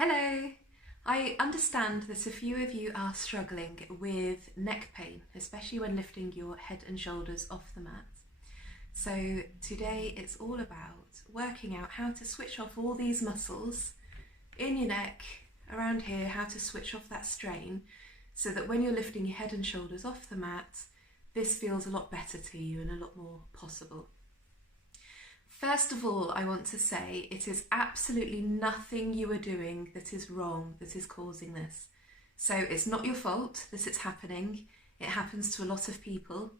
Hello! I understand that a few of you are struggling with neck pain, especially when lifting your head and shoulders off the mat. So today it's all about working out how to switch off all these muscles in your neck, around here, how to switch off that strain so that when you're lifting your head and shoulders off the mat, this feels a lot better to you and a lot more possible. First of all, I want to say it is absolutely nothing you are doing that is wrong that is causing this. So it's not your fault that it's happening. It happens to a lot of people.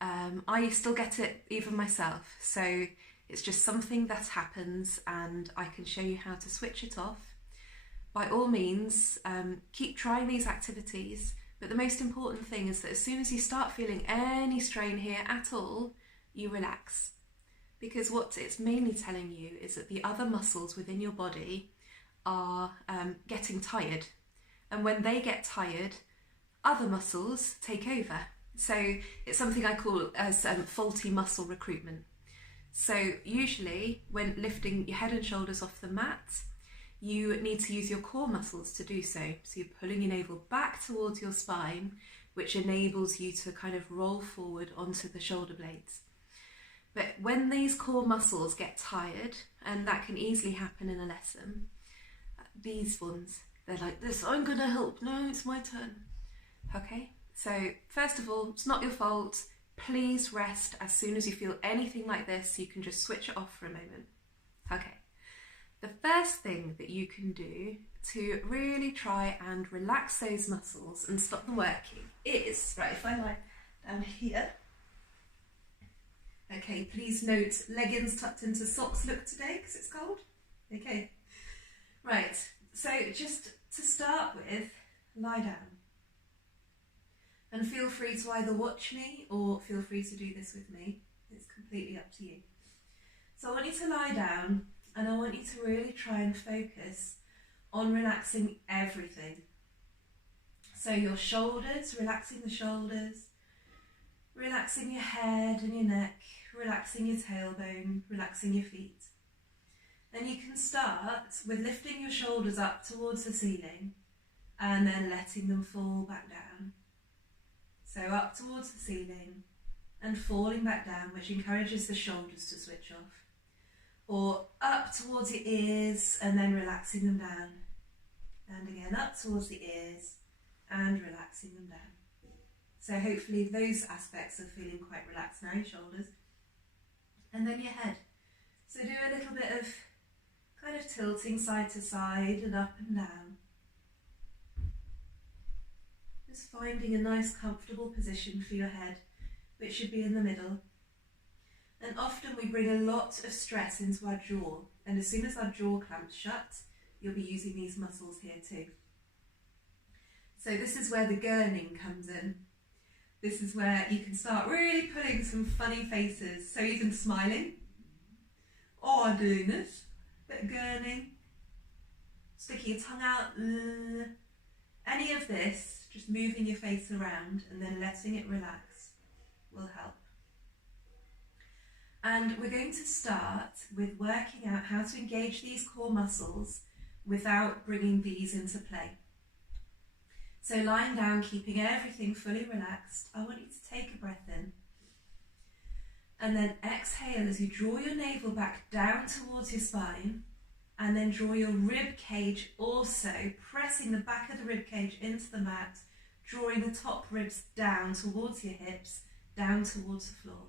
I still get it even myself. So it's just something that happens and I can show you how to switch it off. By all means, keep trying these activities. But the most important thing is that as soon as you start feeling any strain here at all, you relax. Because what it's mainly telling you is that the other muscles within your body are getting tired. And when they get tired, other muscles take over. So it's something I call as faulty muscle recruitment. So usually when lifting your head and shoulders off the mat, you need to use your core muscles to do so. So you're pulling your navel back towards your spine, which enables you to kind of roll forward onto the shoulder blades. But when these core muscles get tired, and that can easily happen in a lesson, these ones, they're like this, I'm gonna help, no, it's my turn. Okay, so first of all, it's not your fault. Please rest as soon as you feel anything like this. You can just switch it off for a moment. Okay, the first thing that you can do to really try and relax those muscles and stop them working is, right, if I lie down here. Okay, please note leggings tucked into socks look today because it's cold. Okay, right, so just to start with, lie down. And feel free to either watch me or feel free to do this with me. It's completely up to you. So I want you to lie down and I want you to really try and focus on relaxing everything. So your shoulders, relaxing the shoulders, relaxing your head and your neck, relaxing your tailbone, relaxing your feet. Then you can start with lifting your shoulders up towards the ceiling and then letting them fall back down. So up towards the ceiling and falling back down, which encourages the shoulders to switch off. Or up towards your ears and then relaxing them down. And again up towards the ears and relaxing them down. So hopefully those aspects are feeling quite relaxed now, your shoulders. And then your head. So do a little bit of kind of tilting side to side and up and down. Just finding a nice comfortable position for your head, which should be in the middle. And often we bring a lot of stress into our jaw. And as soon as our jaw clamps shut, you'll be using these muscles here too. So this is where the gurning comes in. This is where you can start really pulling some funny faces. So even smiling, or doing this, bit of gurning, sticking your tongue out, any of this, just moving your face around and then letting it relax will help. And we're going to start with working out how to engage these core muscles without bringing these into play. So lying down, keeping everything fully relaxed, I want you to take a breath in and then exhale as you draw your navel back down towards your spine and then draw your rib cage also, pressing the back of the rib cage into the mat, drawing the top ribs down towards your hips, down towards the floor,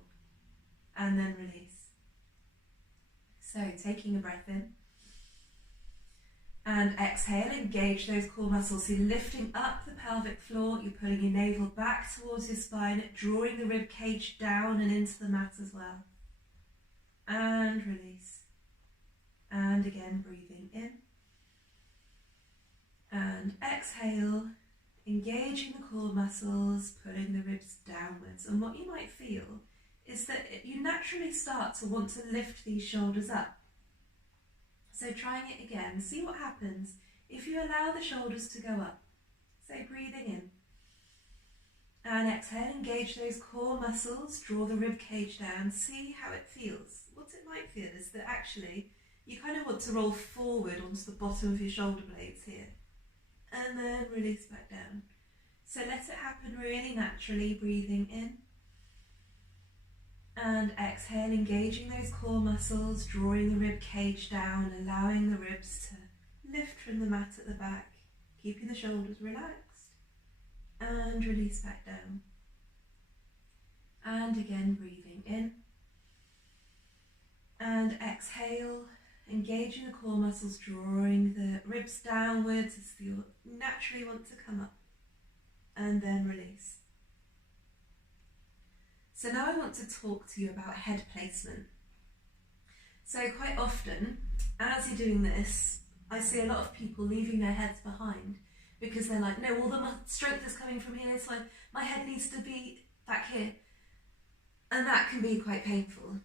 and then release. So taking a breath in. And exhale, engage those core muscles. So you're lifting up the pelvic floor, you're pulling your navel back towards your spine, drawing the rib cage down and into the mat as well. And release. And again, breathing in. And exhale, engaging the core muscles, pulling the ribs downwards. And what you might feel is that you naturally start to want to lift these shoulders up. So trying it again, see what happens if you allow the shoulders to go up. So breathing in. And exhale, engage those core muscles, draw the rib cage down, see how it feels. What it might feel is that actually you kind of want to roll forward onto the bottom of your shoulder blades here, and then release back down. So let it happen really naturally, breathing in and exhale, engaging those core muscles, drawing the rib cage down, allowing the ribs to lift from the mat at the back, keeping the shoulders relaxed, and release back down. And again, breathing in and exhale, engaging the core muscles, drawing the ribs downwards as you naturally want to come up, and then release. So now I want to talk to you about head placement. So quite often, as you're doing this, I see a lot of people leaving their heads behind because they're like, no, all the strength is coming from here, so my head needs to be back here. And that can be quite painful.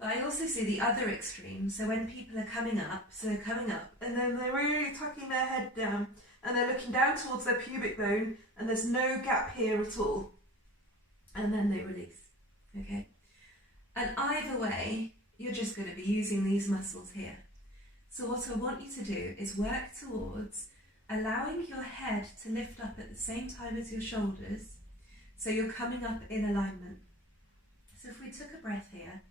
But I also see the other extreme. So when people are coming up, and then they're really tucking their head down, and they're looking down towards their pubic bone, and there's no gap here at all. And then they release, okay? And either way, you're just going to be using these muscles here. So what I want you to do is work towards allowing your head to lift up at the same time as your shoulders, so you're coming up in alignment. So if we took a breath here,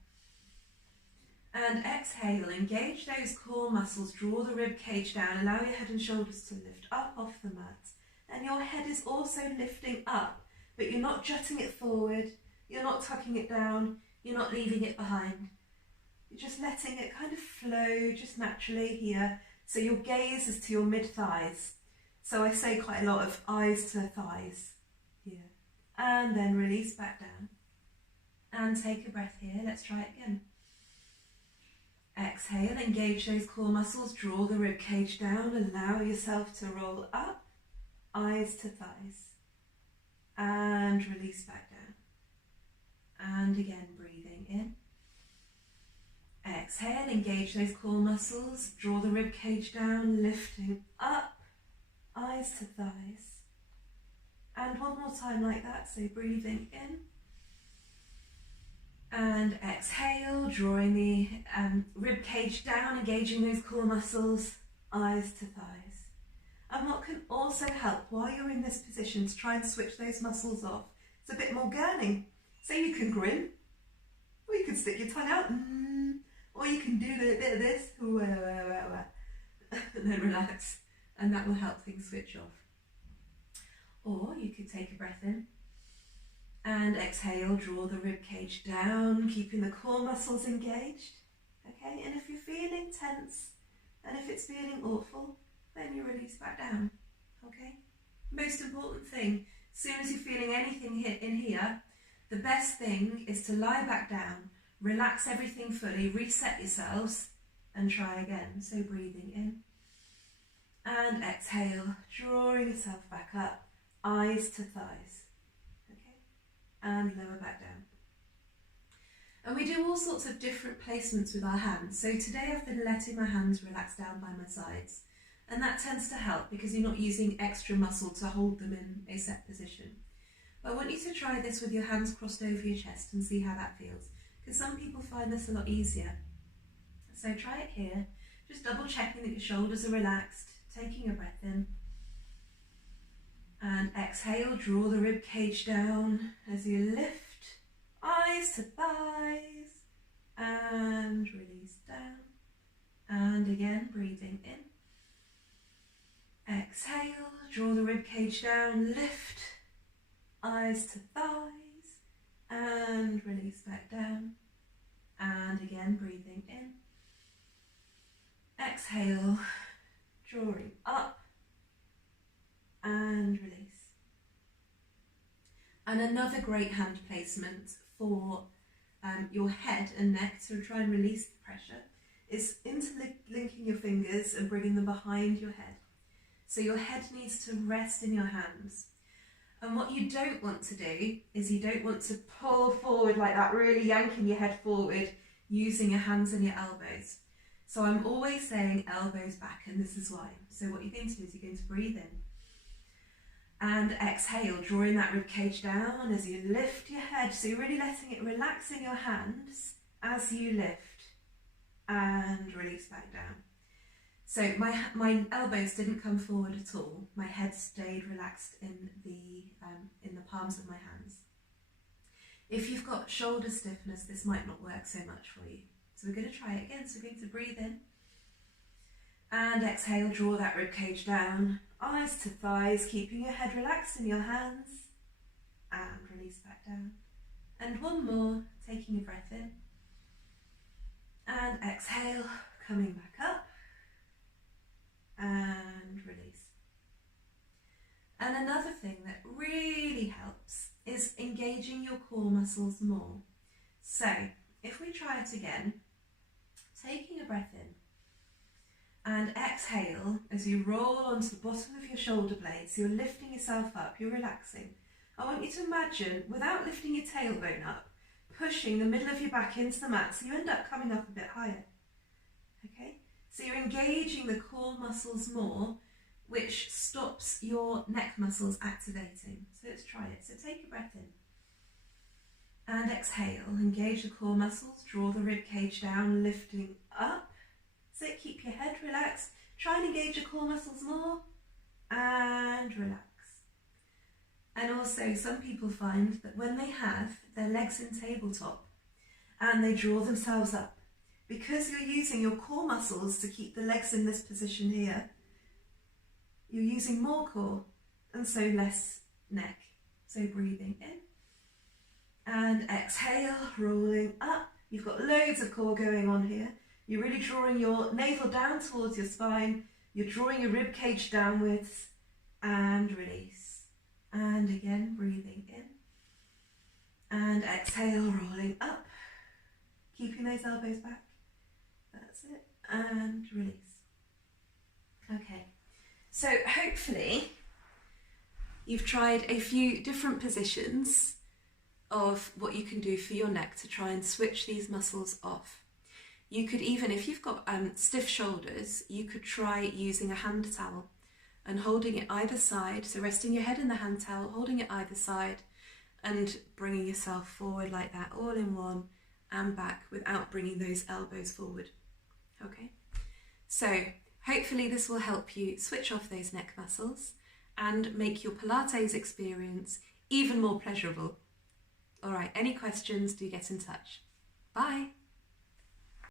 and exhale, engage those core muscles, draw the rib cage down, allow your head and shoulders to lift up off the mat, and your head is also lifting up, but you're not jutting it forward, you're not tucking it down, you're not leaving it behind. You're just letting it kind of flow just naturally here. So your gaze is to your mid-thighs. So I say quite a lot of eyes to thighs here. And then release back down. And take a breath here. Let's try it again. Exhale, engage those core muscles, draw the rib cage down, allow yourself to roll up, eyes to thighs. And release back down. And again, breathing in. Exhale, engage those core muscles, draw the rib cage down, lifting up, eyes to thighs. And one more time like that, so breathing in. And exhale, drawing the rib cage down, engaging those core muscles, eyes to thighs. And what can also help while you're in this position to try and switch those muscles off, it's a bit more gurning. So you can grin, or you can stick your tongue out, or you can do a bit of this, and then relax, and that will help things switch off. Or you could take a breath in, and exhale, draw the rib cage down, keeping the core muscles engaged, okay? And if you're feeling tense, and if it's feeling awful, then you release back down, okay? Most important thing, as soon as you're feeling anything in here, the best thing is to lie back down, relax everything fully, reset yourselves, and try again. So breathing in, and exhale, drawing yourself back up, eyes to thighs, okay? And lower back down. And we do all sorts of different placements with our hands. So today I've been letting my hands relax down by my sides. And that tends to help because you're not using extra muscle to hold them in a set position. But I want you to try this with your hands crossed over your chest and see how that feels. Because some people find this a lot easier. So try it here. Just double checking that your shoulders are relaxed. Taking a breath in. And exhale, draw the rib cage down as you lift, eyes to thighs, and release down. And again, breathing in. Exhale, draw the rib cage down, lift, eyes to thighs, and release back down. And again, breathing in. Exhale, drawing up, and release. And another great hand placement for your head and neck to try and release the pressure is interlinking your fingers and bringing them behind your head. So your head needs to rest in your hands. And what you don't want to do is you don't want to pull forward like that, really yanking your head forward using your hands and your elbows. So I'm always saying elbows back, and this is why. So what you're going to do is you're going to breathe in and exhale, drawing that rib cage down as you lift your head. So you're really letting it relax in your hands as you lift and release back down. So my elbows didn't come forward at all. My head stayed relaxed in the palms of my hands. If you've got shoulder stiffness, this might not work so much for you. So we're going to try it again. So we're going to breathe in and exhale, draw that rib cage down, eyes to thighs, keeping your head relaxed in your hands, and release back down. And one more, taking a breath in and exhale, coming back up and release. And another thing that really helps is engaging your core muscles more. So if we try it again, taking a breath in and exhale as you roll onto the bottom of your shoulder blades, you're lifting yourself up, you're relaxing. I want you to imagine, without lifting your tailbone up, pushing the middle of your back into the mat so you end up coming up a bit higher. Okay? So you're engaging the core muscles more, which stops your neck muscles activating. So let's try it. So take a breath in and exhale. Engage the core muscles, draw the rib cage down, lifting up. So keep your head relaxed. Try and engage your core muscles more and relax. And also some people find that when they have their legs in tabletop and they draw themselves up, because you're using your core muscles to keep the legs in this position here, you're using more core and so less neck. So breathing in and exhale, rolling up. You've got loads of core going on here. You're really drawing your navel down towards your spine. You're drawing your rib cage downwards and release. And again, breathing in and exhale, rolling up, keeping those elbows back. That's it. And release. Okay. So hopefully you've tried a few different positions of what you can do for your neck to try and switch these muscles off. You could even, if you've got stiff shoulders, you could try using a hand towel and holding it either side. So resting your head in the hand towel, holding it either side and bringing yourself forward like that, all in one and back without bringing those elbows forward. Okay, so hopefully this will help you switch off those neck muscles and make your Pilates experience even more pleasurable. All right, any questions, do get in touch. Bye.